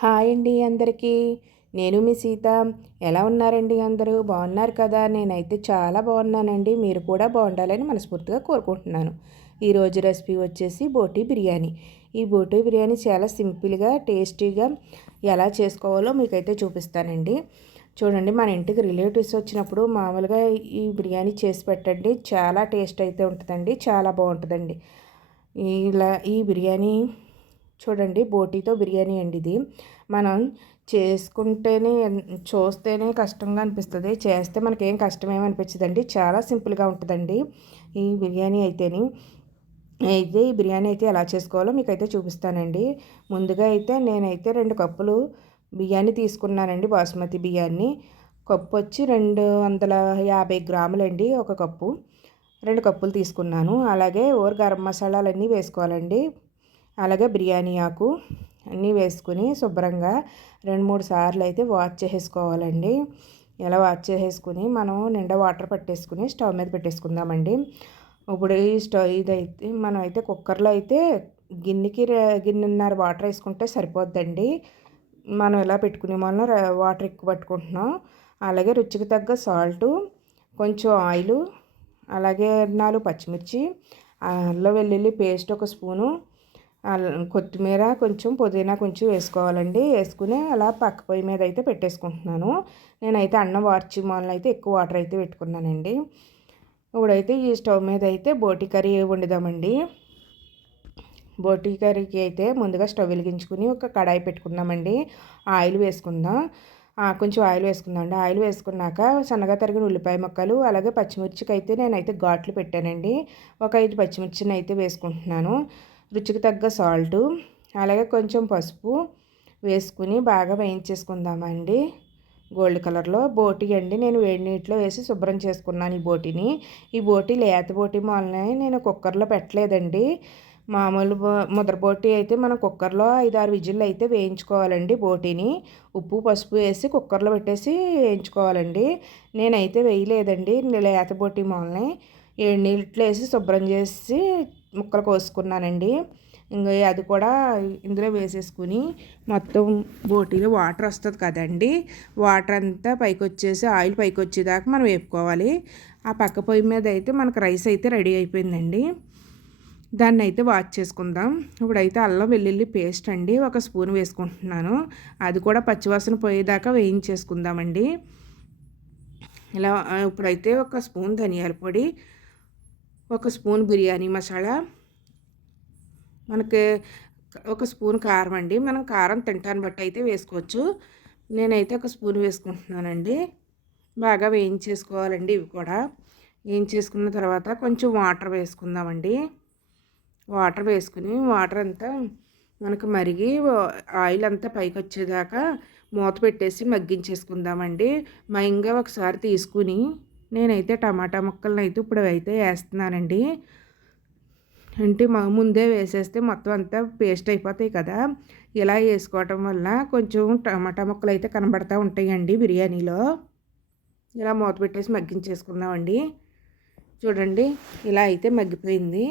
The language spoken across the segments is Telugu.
హాయ్ అండి అందరికీ. నేను మీ సీత. ఎలా ఉన్నారండి అందరూ? బాగున్నారు కదా? నేనైతే చాలా బాగున్నానండి. మీరు కూడా బాగుండాలని మనస్ఫూర్తిగా కోరుకుంటున్నాను. ఈరోజు రెసిపీ వచ్చేసి బోటీ బిర్యానీ. ఈ బోటీ బిర్యానీ చాలా సింపుల్గా టేస్టీగా ఎలా చేసుకోవాలో మీకైతే చూపిస్తానండి. చూడండి, మన ఇంటికి రిలేటివ్స్ వచ్చినప్పుడు మామూలుగా ఈ బిర్యానీ చేసి పెట్టండి. చాలా టేస్ట్ అయితే ఉంటుందండి. చాలా బాగుంటుందండి. ఈ బిర్యానీ చూడండి, బోటీతో బిర్యానీ అండి ఇది. మనం చేసుకుంటేనే చూస్తేనే కష్టంగా అనిపిస్తుంది, చేస్తే మనకేం కష్టమేమి అనిపించదండి. చాలా సింపుల్గా ఉంటుందండి ఈ బిర్యానీ ఈ బిర్యానీ అయితే ఎలా చేసుకోవాలో మీకైతే చూపిస్తానండి. ముందుగా అయితే నేనైతే 2 కప్పులు బియ్యాన్ని తీసుకున్నానండి, బాస్మతి బియ్యాన్ని. కప్పు వచ్చి 250 గ్రాములండి. ఒక కప్పు 2 కప్పులు తీసుకున్నాను. అలాగే గరం మసాలాలన్నీ వేసుకోవాలండి. అలాగే బిర్యానీ ఆకు అన్నీ వేసుకుని శుభ్రంగా 2-3 సార్లు అయితే వాష్ చేసేసుకోవాలండి. ఇలా వాష్ చేసేసుకుని మనం నిండా వాటర్ పట్టేసుకుని స్టవ్ మీద పెట్టేసుకుందామండి. ఇప్పుడు ఇదైతే మనం అయితే కుక్కర్లో అయితే గిన్నెన్నర వాటర్ వేసుకుంటే సరిపోద్దండి. మనం ఇలా పెట్టుకునే వల్ల వాటర్ ఎక్కువ పట్టుకుంటున్నాం. అలాగే రుచికి తగ్గ సాల్టు, కొంచెం ఆయిలు, అలాగే 4 పచ్చిమిర్చి, అల్లం వెల్లుల్లి పేస్ట్ 1 స్పూను, కొత్తిమీర, కొంచెం పుదీనా కొంచెం వేసుకోవాలండి. వేసుకుని అలా పక్క పొయ్యి మీద అయితే పెట్టేసుకుంటున్నాను. నేనైతే అన్నం వార్చి మూలన అయితే ఎక్కువ వాటర్ అయితే పెట్టుకున్నానండి. ఇప్పుడైతే ఈ స్టవ్ మీద అయితే బోటి కర్రీ వండుదామండి. బోటి కర్రీకి అయితే ముందుగా స్టవ్ వెలిగించుకుని ఒక కడాయి పెట్టుకుందామండి. ఆయిల్ వేసుకుందాం. కొంచెం ఆయిల్ వేసుకుందామండి. ఆయిల్ వేసుకున్నాక సన్నగా తరిగిన ఉల్లిపాయ ముక్కలు, అలాగే పచ్చిమిర్చికి అయితే నేనైతే ఘాట్లు పెట్టానండి. ఒక 5 పచ్చిమిర్చిని అయితే వేసుకుంటున్నాను. రుచికి తగ్గ సాల్టు, అలాగే కొంచెం పసుపు వేసుకుని బాగా వేయించేసుకుందామండి. గోల్డ్ కలర్లో బోటి అండి, నేను వేడి నీటిలో వేసి శుభ్రం చేసుకున్నాను ఈ బోటి లేత బోటి మూలనే నేను కుక్కర్లో పెట్టలేదండి. మామూలు ముద్ర బోటి అయితే మనం కుక్కర్లో 5-6 విజిల్లు అయితే వేయించుకోవాలండి. బోటీని ఉప్పు పసుపు వేసి కుక్కర్లో పెట్టేసి వేయించుకోవాలండి. నేనైతే వేయలేదండి. లేత బోటి మూలనే నీటిలో వేసి శుభ్రం చేసి ముక్కలు కోసుకున్నానండి. ఇంకా అది కూడా ఇందులో వేసేసుకుని మొత్తం బోటీలో వాటర్ వస్తుంది కదండి, వాటర్ అంతా పైకి వచ్చేసి ఆయిల్ పైకి వచ్చేదాకా మనం వేపుకోవాలి. ఆ పక్క పొయ్యి మీద అయితే మనకు రైస్ అయితే రెడీ అయిపోయిందండి. దాన్ని అయితే వాష్ చేసుకుందాం. ఇప్పుడైతే అల్లం వెల్లుల్లి పేస్ట్ అండి 1 స్పూన్ వేసుకుంటున్నాను. అది కూడా పచ్చివాసన పోయేదాకా వేయించేసుకుందామండి. ఇలా ఇప్పుడైతే 1 స్పూన్ ధనియాల పొడి, 1 స్పూన్ బిర్యానీ మసాలా, మనకి 1 స్పూన్ కారం అండి. మనం కారం తింటాన్ని బట్టి అయితే వేసుకోవచ్చు. నేనైతే 1 స్పూన్ వేసుకుంటున్నానండి. బాగా వేయించేసుకోవాలండి. ఇవి కూడా వేయించేసుకున్న తర్వాత కొంచెం వాటర్ వేసుకుందామండి. వాటర్ వేసుకుని వాటర్ అంతా మనకు మరిగి ఆయిల్ అంతా పైకి వచ్చేదాకా మూత పెట్టేసి మగ్గించేసుకుందామండి. మయంగా ఒకసారి తీసుకుని నేనైతే టమాటా ముక్కలను అయితే ఇప్పుడు అయితే వేస్తున్నానండి. అంటే ముందే వేసేస్తే మొత్తం అంతా పేస్ట్ అయిపోతాయి కదా. ఇలా వేసుకోవటం వల్ల కొంచెం టమాటా ముక్కలు అయితే కనబడతా ఉంటాయండి బిర్యానీలో. ఇలా మూత పెట్టేసి మగ్గించేసుకుందామండి. చూడండి, ఇలా అయితే మగ్గిపోయింది.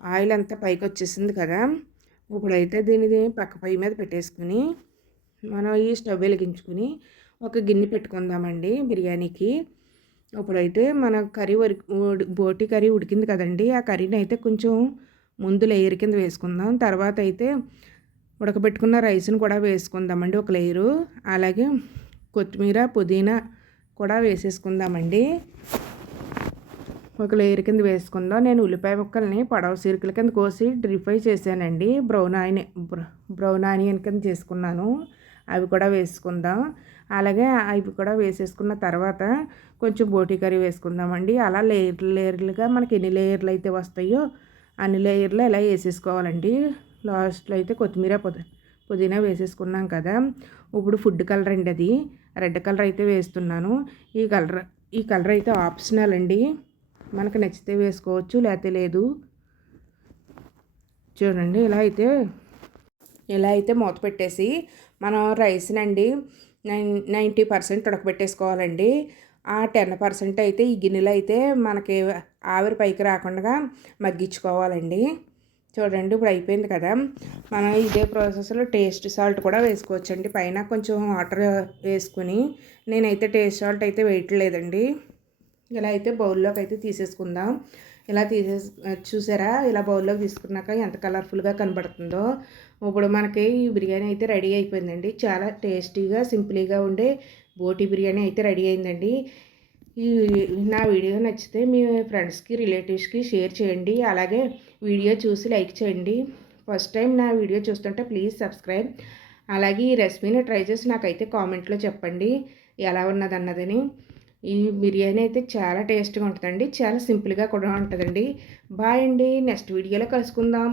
ఆయిల్ అంతా పైకి వచ్చేసింది కదా. ఇప్పుడైతే దీనిది పక్క పొయ్యి మీద పెట్టేసుకుని మనం ఈ స్టవ్ వెలిగించుకుని ఒక గిన్నె పెట్టుకుందామండి బిర్యానీకి. ఇప్పుడైతే మన బోటి కర్రీ ఉడికింది కదండి. ఆ కర్రీని అయితే కొంచెం ముందు లేయర్ కింద వేసుకుందాం. తర్వాత అయితే ఉడకబెట్టుకున్న రైస్ని కూడా వేసుకుందామండి ఒక లేయరు. అలాగే కొత్తిమీర పుదీనా కూడా వేసేసుకుందామండి. ఒక లేయర్ కింద వేసుకుందాం. నేను ఉల్లిపాయ ముక్కల్ని పొడవు సిరుకుల కింద కోసి డ్రీప్ ఫ్రై చేశానండి. బ్రౌన్ ఆనియన్ కింద చేసుకున్నాను. అవి కూడా వేసుకుందాం. అలాగే అవి కూడా వేసేసుకున్న తర్వాత కొంచెం బోటి కర్రీ వేసుకుందామండి. అలా లేయర్లుగా మనకి ఎన్ని లేయర్లు అయితే వస్తాయో అన్ని లేయర్లు ఇలా వేసేసుకోవాలండి. లాస్ట్లో అయితే కొత్తిమీర పుదీనా వేసేసుకున్నాం కదా. ఇప్పుడు ఫుడ్ కలర్ అండి, అది రెడ్ కలర్ అయితే వేస్తున్నాను. ఈ కలర్ అయితే ఆప్షనల్ అండి, మనకు నచ్చితే వేసుకోవచ్చు లేకపోతే లేదు. చూడండి, ఇలా అయితే మూత పెట్టేసి మనం రైస్నండి 90% ఉడకబెట్టేసుకోవాలండి. ఆ 10% అయితే ఈ గిన్నెలో అయితే మనకి ఆవిరి పైకి రాకుండా మగ్గించుకోవాలండి. చూడండి ఇప్పుడు అయిపోయింది కదా. మనం ఇదే ప్రాసెస్లో టేస్ట్ సాల్ట్ కూడా వేసుకోవచ్చండి. పైన కొంచెం వాటర్ వేసుకుని, నేనైతే టేస్ట్ సాల్ట్ అయితే వేయట్లేదండి. ఇలా అయితే బౌల్లోకి అయితే తీసేసుకుందాం. ఇలా చూసారా, ఇలా బౌల్లోకి తీసుకున్నాక ఎంత కలర్ఫుల్గా కనబడుతుందో. ఇప్పుడు మనకి ఈ బిర్యానీ అయితే రెడీ అయిపోయిందండి. చాలా టేస్టీగా సింపుల్గా ఉండే బోటి బిర్యానీ అయితే రెడీ అయిందండి. ఈ నా వీడియో నచ్చితే మీ ఫ్రెండ్స్కి రిలేటివ్స్కి షేర్ చేయండి. అలాగే వీడియో చూసి లైక్ చేయండి. ఫస్ట్ టైం నా వీడియో చూస్తుంటే ప్లీజ్ సబ్స్క్రైబ్. అలాగే ఈ రెసిపీని ట్రై చేసి నాకైతే కామెంట్లో చెప్పండి ఎలా ఉన్నదన్నదని. ఈ బిర్యానీ అయితే చాలా టేస్ట్గా ఉంటుందండి. చాలా సింపుల్గా కూడా ఉంటుందండి. బాయ్ అండి. నెక్స్ట్ వీడియోలో కలుసుకుందాం.